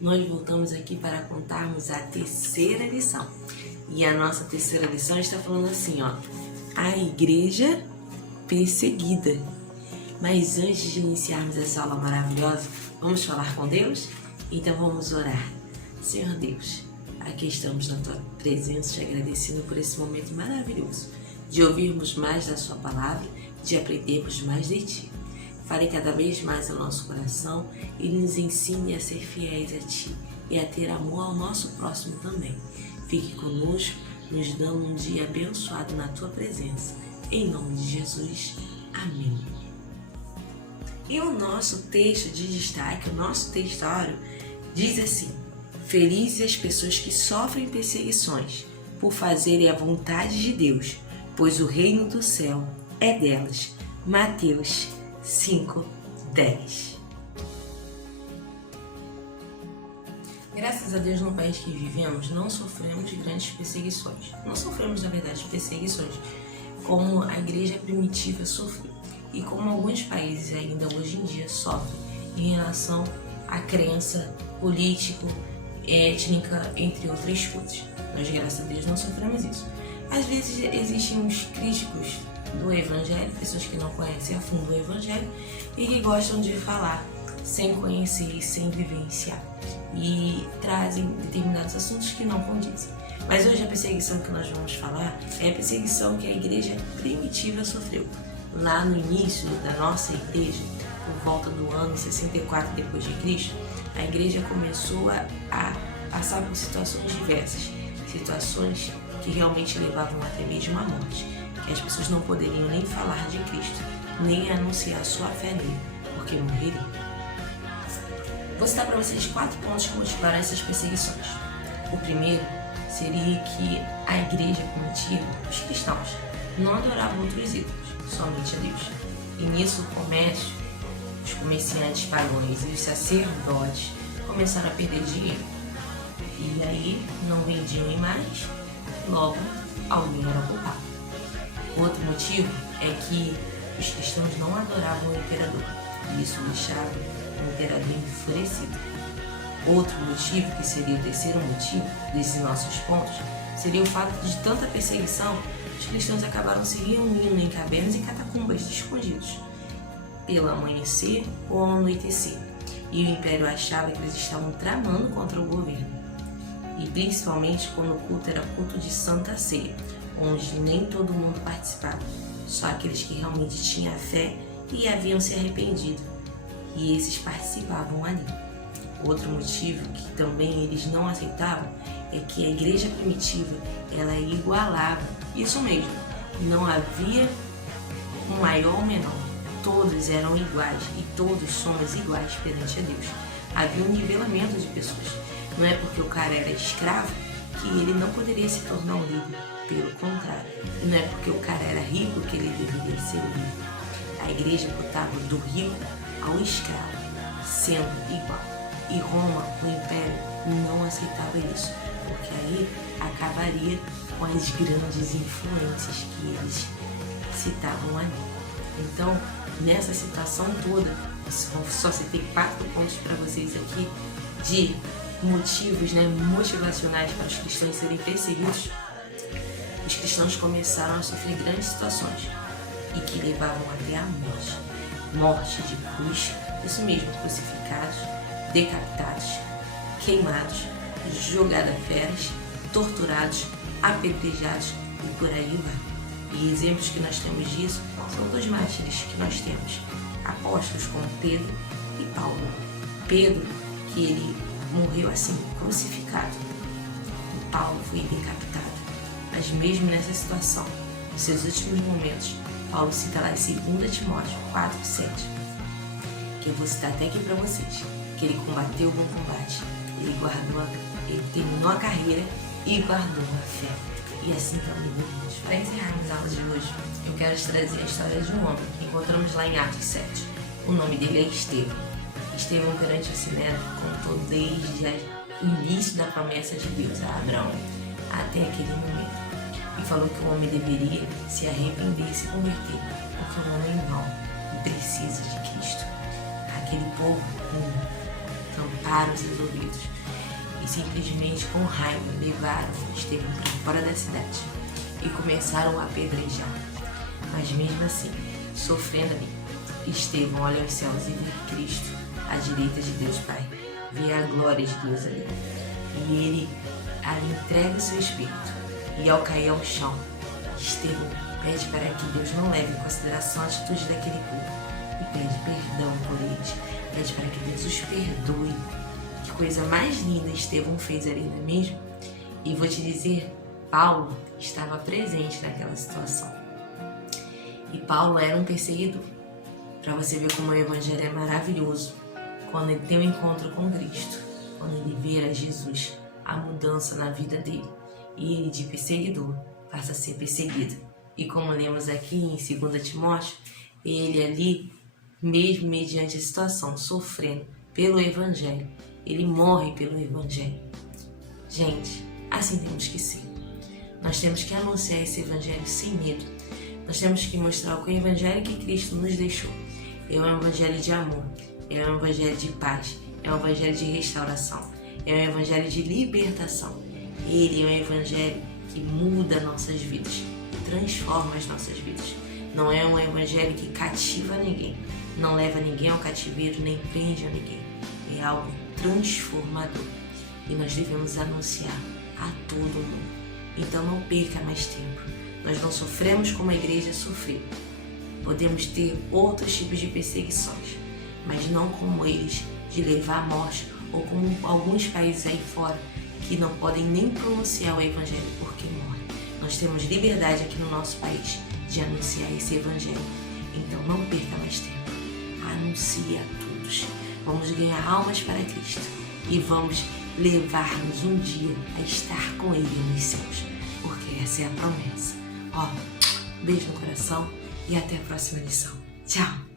nós voltamos aqui para contarmos a terceira lição. E a nossa terceira lição está falando assim, ó, a igreja perseguida. Mas antes de iniciarmos essa aula maravilhosa, vamos falar com Deus? Então vamos orar. Senhor Deus, aqui estamos na Tua presença, te agradecendo por esse momento maravilhoso, de ouvirmos mais da Sua palavra, de aprendermos mais de Ti. Fale cada vez mais ao nosso coração e nos ensine a ser fiéis a Ti e a ter amor ao nosso próximo também. Fique conosco, nos dando um dia abençoado na Tua presença. Em nome de Jesus. Amém. E o nosso texto de destaque, o nosso textório, diz assim: felizes as pessoas que sofrem perseguições por fazerem a vontade de Deus, pois o reino do céu é delas. Mateus 5:10. Graças a Deus, no país que vivemos, não sofremos de grandes perseguições. Não sofremos, na verdade, perseguições como a igreja primitiva sofreu e como alguns países ainda hoje em dia sofrem em relação à crença político, étnica, entre outras coisas. Nós, graças a Deus, não sofremos isso. Às vezes existem uns críticos do Evangelho, pessoas que não conhecem a fundo o Evangelho e que gostam de falar sem conhecer e sem vivenciar e trazem determinados assuntos que não condizem. Mas hoje a perseguição que nós vamos falar é a perseguição que a igreja primitiva sofreu. Lá no início da nossa igreja, por volta do ano 64 depois de Cristo, a igreja começou a passar por situações diversas, situações que realmente levavam até mesmo à morte, que as pessoas não poderiam nem falar de Cristo, nem anunciar sua fé nele, porque morreriam. Vou citar para vocês 4 pontos que motivaram essas perseguições. O primeiro seria que a igreja primitiva, os cristãos, não adoravam outros ídolos, somente a Deus. E nisso o comércio, os comerciantes pagãos e os sacerdotes começaram a perder dinheiro. E aí não vendiam mais, logo alguém era culpado. Outro motivo é que os cristãos não adoravam o imperador, e isso deixava o imperador enfurecido. Outro motivo, que seria o terceiro motivo desses nossos pontos, seria o fato de tanta perseguição, os cristãos acabaram se reunindo em cavernas e catacumbas escondidos, pelo amanhecer ou ao anoitecer, e o império achava que eles estavam tramando contra o governo, e principalmente quando o culto era culto de Santa Ceia, onde nem todo mundo participava, só aqueles que realmente tinham fé e haviam se arrependido, e esses participavam ali. Outro motivo que também eles não aceitavam é que a igreja primitiva, ela igualava, isso mesmo, não havia um maior ou menor, todos eram iguais e todos somos iguais perante a Deus. Havia um nivelamento de pessoas, não é porque o cara era escravo que ele não poderia se tornar um líder, pelo contrário, não é porque o cara era rico que ele deveria ser o líder. A igreja botava do rico ao escravo, sendo igual. E Roma, o império, não aceitava isso, porque aí acabaria com as grandes influências que eles citavam ali. Então, nessa situação toda, só citei 4 pontos para vocês aqui de motivos, motivacionais para os cristãos serem perseguidos. Os cristãos começaram a sofrer grandes situações e que levavam até a morte. Morte de cruz, isso mesmo, crucificados, decapitados, queimados, jogados a feras, torturados, apedrejados e por aí vai. E exemplos que nós temos disso são 2 mártires que nós temos, apóstolos como Pedro e Paulo. Pedro, que ele morreu assim, crucificado, e Paulo foi decapitado. Mas mesmo nessa situação, nos seus últimos momentos, Paulo cita lá em 2 Timóteo 4:7, que eu vou citar até aqui para vocês, que ele combateu o bom combate, ele terminou a carreira e guardou a fé. E assim também, irmãos. Para encerrarmos a aula de hoje, eu quero te trazer a história de um homem que encontramos lá em Atos 7. O nome dele é Estevão. Estevão, perante o Sinédrio, contou desde o início da promessa de Deus a Abraão até aquele momento. E falou que o homem deveria se arrepender e se converter, porque o homem mau precisa de Cristo. Aquele povo tamparam seus ouvidos e simplesmente com raiva levaram Estevão para fora da cidade e começaram a apedrejar. Mas mesmo assim, sofrendo ali, Estevão olha aos céus e vê Cristo à direita de Deus Pai, vê a glória de Deus ali. E ele ali entrega o seu espírito e ao cair ao chão, Estevão pede para que Deus não leve em consideração a atitude daquele povo e pede perdão por eles, pede para que Deus os perdoe. Que coisa mais linda Estevão fez ali, não é mesmo? E vou te dizer, Paulo estava presente naquela situação. E Paulo era um perseguidor. Para você ver como o Evangelho é maravilhoso, quando ele tem um encontro com Cristo, quando ele vê a Jesus, a mudança na vida dele, e ele de perseguidor passa a ser perseguido. E como lemos aqui em 2 Timóteo, ele ali, mesmo mediante a situação, sofrendo pelo Evangelho, ele morre pelo Evangelho. Gente, assim temos que ser. Nós temos que anunciar esse Evangelho sem medo. Nós temos que mostrar que o Evangelho que Cristo nos deixou é um Evangelho de amor, é um Evangelho de paz, é um Evangelho de restauração, é um Evangelho de libertação. Ele é um Evangelho que muda nossas vidas, que transforma as nossas vidas. Não é um Evangelho que cativa ninguém, não leva ninguém ao cativeiro, nem prende a ninguém. É algo transformador e nós devemos anunciar a todo mundo. Então não perca mais tempo. Nós não sofremos como a igreja sofreu. Podemos ter outros tipos de perseguições, mas não como eles, de levar à morte, ou como alguns países aí fora, que não podem nem pronunciar o Evangelho porque morrem. Nós temos liberdade aqui no nosso país de anunciar esse Evangelho. Então não perca mais tempo. Anuncie a todos. Vamos ganhar almas para Cristo e vamos levar-nos um dia a estar com Ele nos céus, porque essa é a promessa. Beijo no coração e até a próxima lição. Tchau!